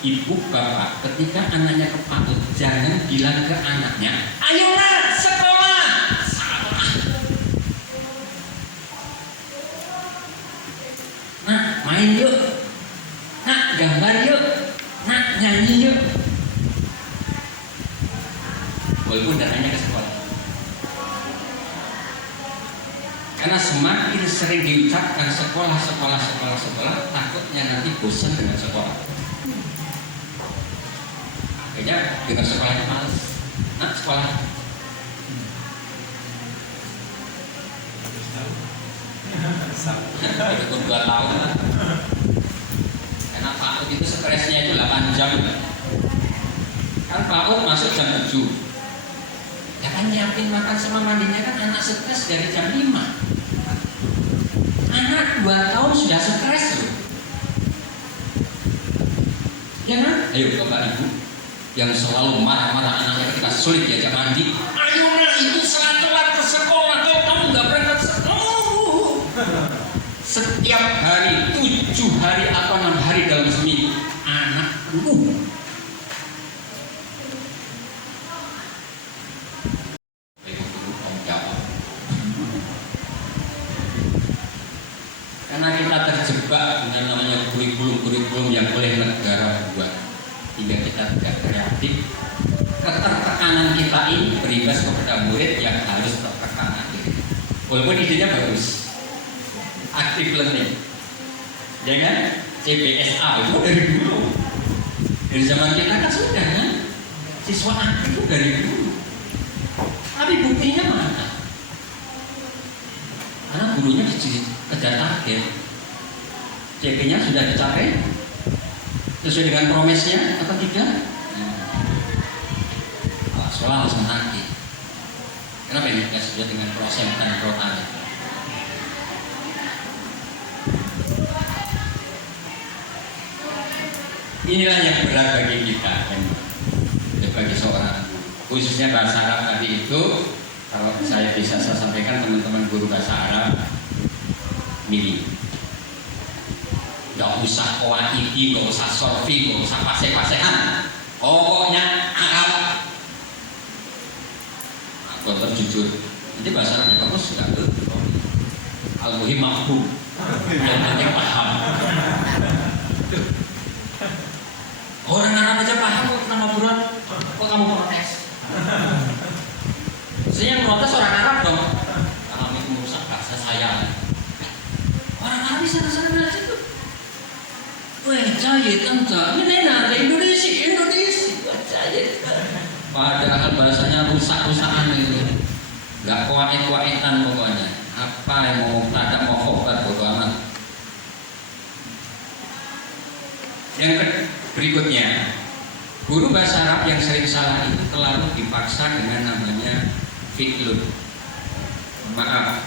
ibu bapak ketika anaknya ke PAUD jangan bilang ke anaknya, ayolah sekolah, salah. Nak main yuk, nak gambar yuk, nak nyanyi yuk. Walaupun datanya ke sekolah. Karena semakin sering diucapkan sekolah, takutnya nanti bosan dengan sekolah. Akhirnya dengan sekolah itu males. Nah, sekolah. Itu pun 2 tahun. Karena PAUD itu stresnya itu 8 jam. Kan PAUD masuk jam 7. Ya kan nyiapin makan sama mandinya kan anak stres dari jam 5. Anak 2 tahun sudah stres loh. Ya kan? Ayo bapak ibu yang selalu marah-marah anaknya ketika sulit diajak mandi. Ayo nak, itu salah telat ke sekolah, kamu nggak berangkat sekolah. Setiap hari 7 hari atau 6 hari dalam seminggu anakku. Karena kita terjebak dengan namanya kurikulum yang oleh negara buat, hingga kita tidak kreatif. Ketertekanan kita ini berimbas kepada murid yang harus tertekan. Walaupun idenya bagus, active learning, ya kan? CBSA itu dari dulu, dari zaman kita kan sudah kan? Siswa aktif itu dari dulu. Tapi buktinya mana? Karena gurunya kejar target, CP-nya sudah dicapai sesuai dengan promesnya atau tidak? Sekolah harus menanti. Kenapa ini tidak sesuai dengan proses dan protanya? Inilah yang berat bagi kita, kan? Bagi seorang guru, khususnya bahasa Arab tadi itu. Kalau saya bisa saya sampaikan teman-teman guru bahasa Arab, milih. Gak usah qawaidi, gak usah sorfi, gak usah paseh-pasehan. Pokoknya Arab. Aku jujur. Nanti bahasa Arabnya bagus gak tuh? Al-Muhim mafhum. Yang penting paham. Orang Arab aja paham kok nama buruan. Kok kamu protes? Saya yang protes orang Arab dong. Kami merusak bahasa saya. Orang Arab di sana-sana belajar tuh. Wah, jahit enggak. Ini ada Indonesia. Jahit. Padahal bahasanya rusak-rusakan itu. Enggak kuat-kuatan pokoknya. Apa yang mau tak mau khobar bodo amat. Yang berikutnya, guru bahasa Arab yang sering salah itu terlalu dipaksa dengan namanya fi'lun. Maaf,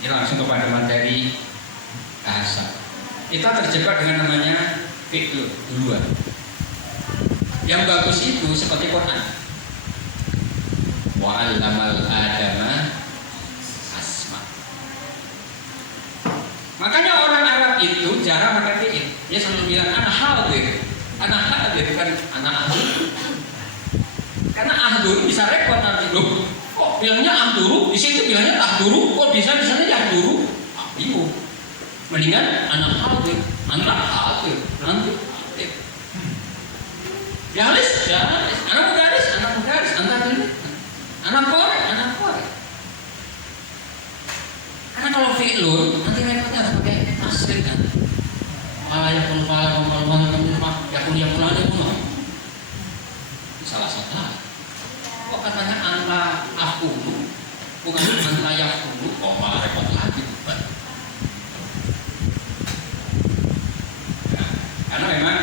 ini langsung kepada materi bahasa. Kita terjebak dengan namanya fi'lun duluan. Yang bagus itu seperti Quran. Wa 'allamal adama asma. Makanya orang Arab itu jarang pakai fi'il. Dia selalu bilang anak hadir kan anak ahdur. Karena ahdur bisa repot nanti loh. Kok bilangnya ahduru, di situ bilangnya tahduru, kok bisa di sana yahduru? Bingung. Mendingan anak hadir, nanti. Jalis, anak mudaris, anak korek. Karena kalau fi'lun nanti repotnya harus pakai tasrif kan. Yakun salah satu. Kok katanya anta akunu, bukan anta yakunu? Oh, malah repot lagi. Karena memang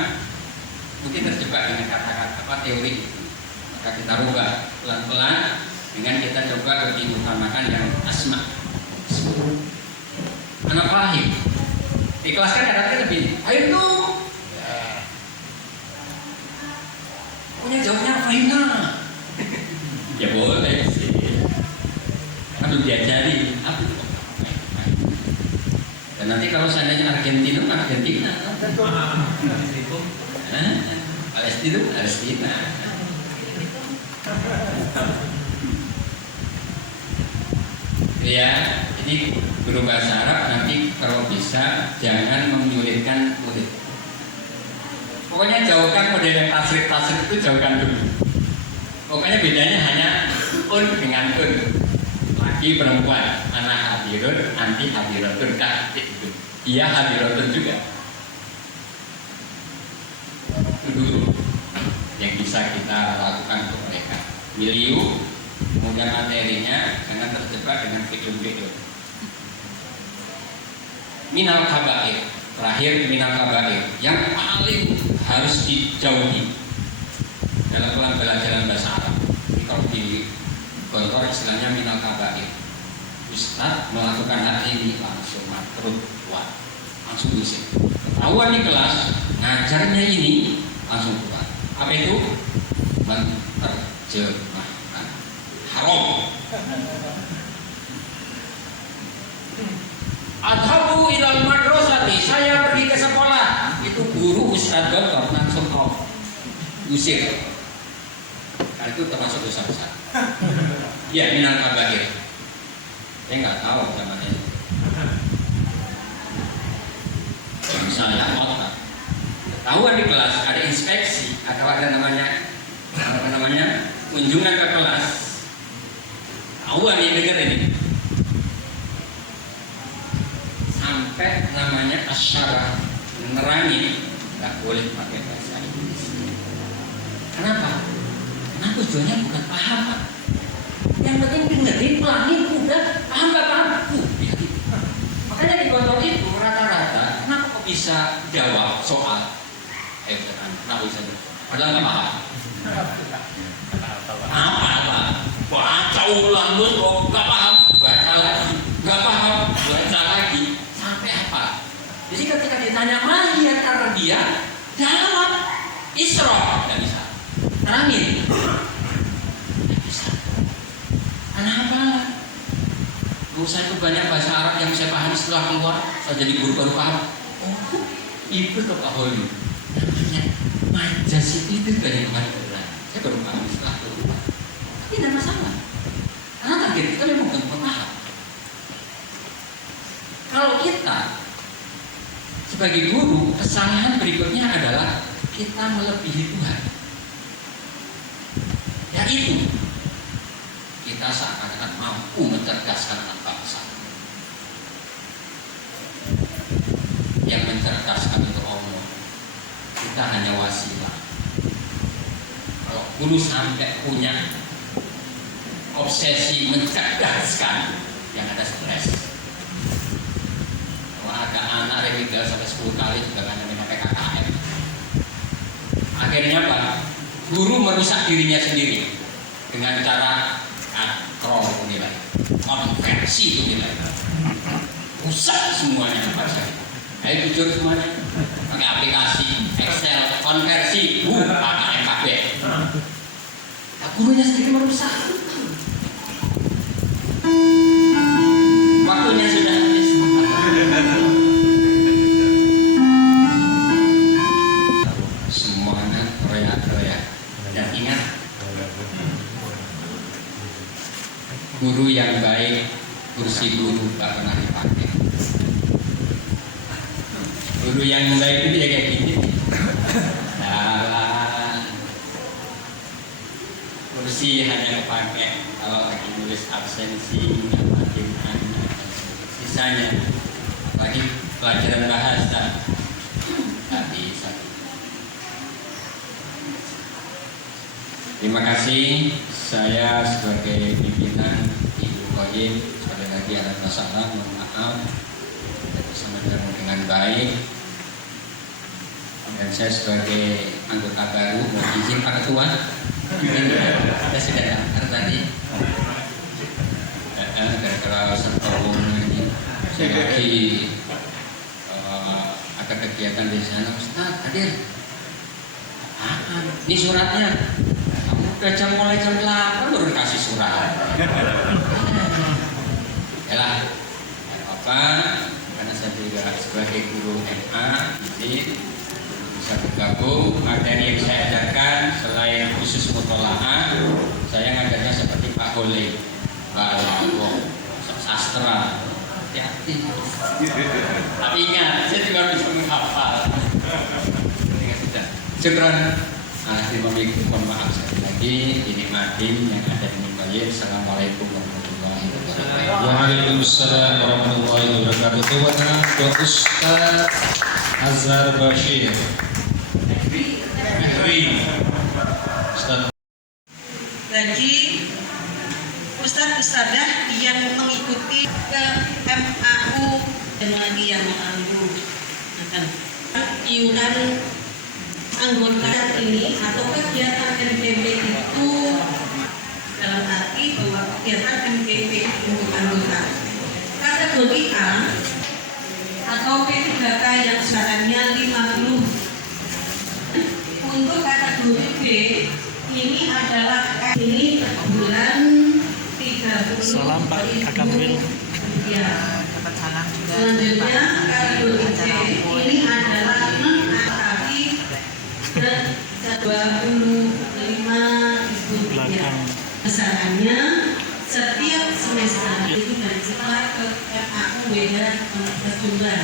mungkin terjebak dengan kata-kata teori itu. Maka kita rubah pelan-pelan dengan kita coba lebih utamakan yang asma. Anak pahim. Di kelas kan kadang-kadang lebih. Ayo dong. Punya jawabnya Fahina. Ya boleh sih. Kan belum diajari. Dan nanti kalau seandainya Argentina. Palestina. Ya, jadi guru bahasa Arab nanti kalau bisa jangan menyulitkan murid. Pokoknya jauhkan model tasrif itu, jauhkan dulu. Pokoknya bedanya hanya dengan laki perempuan, anak hadirun, anti hadiratun, itu. Dia hadiratun juga. Itu dulu yang bisa kita lakukan untuk mereka. Miliu, kemudian materinya jangan terjebak dengan fikir-fikir. Minal kabair, terakhir minal kabair yang paling harus dijauhi dalam pembelajaran bahasa Arab. Kalau di kantor istilahnya minal kabair. Ustaz melakukan hal ini langsung matrut keluar, langsung usir. Ketahuan di kelas ngajarnya ini langsung keluar. Apa itu? Menerjemahkan haram. Adhabu ilal madrasati, saya pergi ke sekolah. Itu guru ustaz doktor langsung off, usir. Nah, itu termasuk dosa besar. Ya, minal kabair. Saya nggak tahu zamannya. Misalnya otak. Ketahuan di kelas ada inspeksi atau ada namanya kunjungan ke kelas. Ketahuan yang dengar ini. Sampai namanya asyara, nerangin, nggak boleh pakai bahasa Inggris. Kenapa? Karena tujuannya bukan paham, Pak. Yang penting dengerin, pelangin, udah paham nggak paham. Makanya di kantor itu rata-rata, kenapa kok bisa jawab soal? Kenapa bisa jawab? Padahal nggak paham. Apa? Baca ulang terus kok nggak paham, baca lagi, nggak paham, baca lagi. Jadi ketika ditanya mahiyat tarbiyah, jawab Isra, nggak bisa. Terangin, nggak bisa. Kenapa? Usah itu banyak bahasa Arab yang saya paham setelah keluar, saya jadi guru baru paham. Oh, itu tuh Pak Holi. Namanya majas itu dari kemarin. Saya baru paham setelah keluar. Tapi tidak masalah. Karena target kita memang bukan paham. Kalau kita sebagai guru, kesalahan berikutnya adalah kita melebihi Tuhan. Yaitu kita seakan-akan mampu mencerdaskan anak bangsa. Yang mencerdaskan itu Allah. Kita hanya wasilah. Kalau guru sampai punya obsesi mencerdaskan, yang ada stres. Ada anak remedial sampai 10 kali juga kan namanya PKKM. Akhirnya apa? Guru merusak dirinya sendiri dengan cara kontrol nilai, konversi itu nilai, rusak semuanya apa saja. Ayo jujur semuanya pakai aplikasi Excel konversi, pakai MKB. Nah, gurunya sendiri merusak. Waktunya sudah habis. Semuanya teriak-teriak. Dan ingat, guru yang baik, kursi guru tak pernah dipakai. Guru yang baik itu ya kayak gini. Nah, kursi hanya dipakai kalau lagi nulis absensi, sisanya lagi pelajaran bahasa tak bisa. Terima kasih. Saya sebagai pimpinan Ibu Qayyim sekali lagi ada masalah, mohon maaf tidak bisa mendengar dengan baik. Dan saya sebagai anggota baru mohon izin Pak Ketua. Kita sudah daftar tadi. Gara-gara setahun ini saya lagi ada kegiatan di sana. Ustaz hadir. Ini suratnya. Udah mulai jam 8 baru kasih surat. Yalah, apa? Karena saya juga sebagai guru MA, jadi bisa bergabung. Materi yang saya ajarkan selain khusus mutolaah, saya ngajarnya seperti Pak Hole, balaghah, sastra, hati-hati. Tapi ingat, saya juga bisa menghafal. Ingat tidak. Syukran. Mohon maaf sekali lagi. Ini Madin yang ada di Mumbai. Assalamualaikum warahmatullahi wabarakatuh. Waalaikumsalam warahmatullahi wabarakatuh. Kepada Dr. Ustaz Azhar Bashir. Ustaz. Bagi ustadz-ustadzah yang mengikuti ke MAU dan lagi yang mengambil akan iuran anggota ini atau kegiatan MPP itu dalam arti bahwa kegiatan MPP untuk anggota kategori A atau P3K yang syaratnya 50. Untuk kategori B ini adalah ini bulan 30. Salam Pak Kakak Wil. Ya. Selanjutnya kategori C ini adalah non-aktif dan 25.000 rupiah. Besarannya setiap semester itu dari sekolah ke MAU beda jumlah.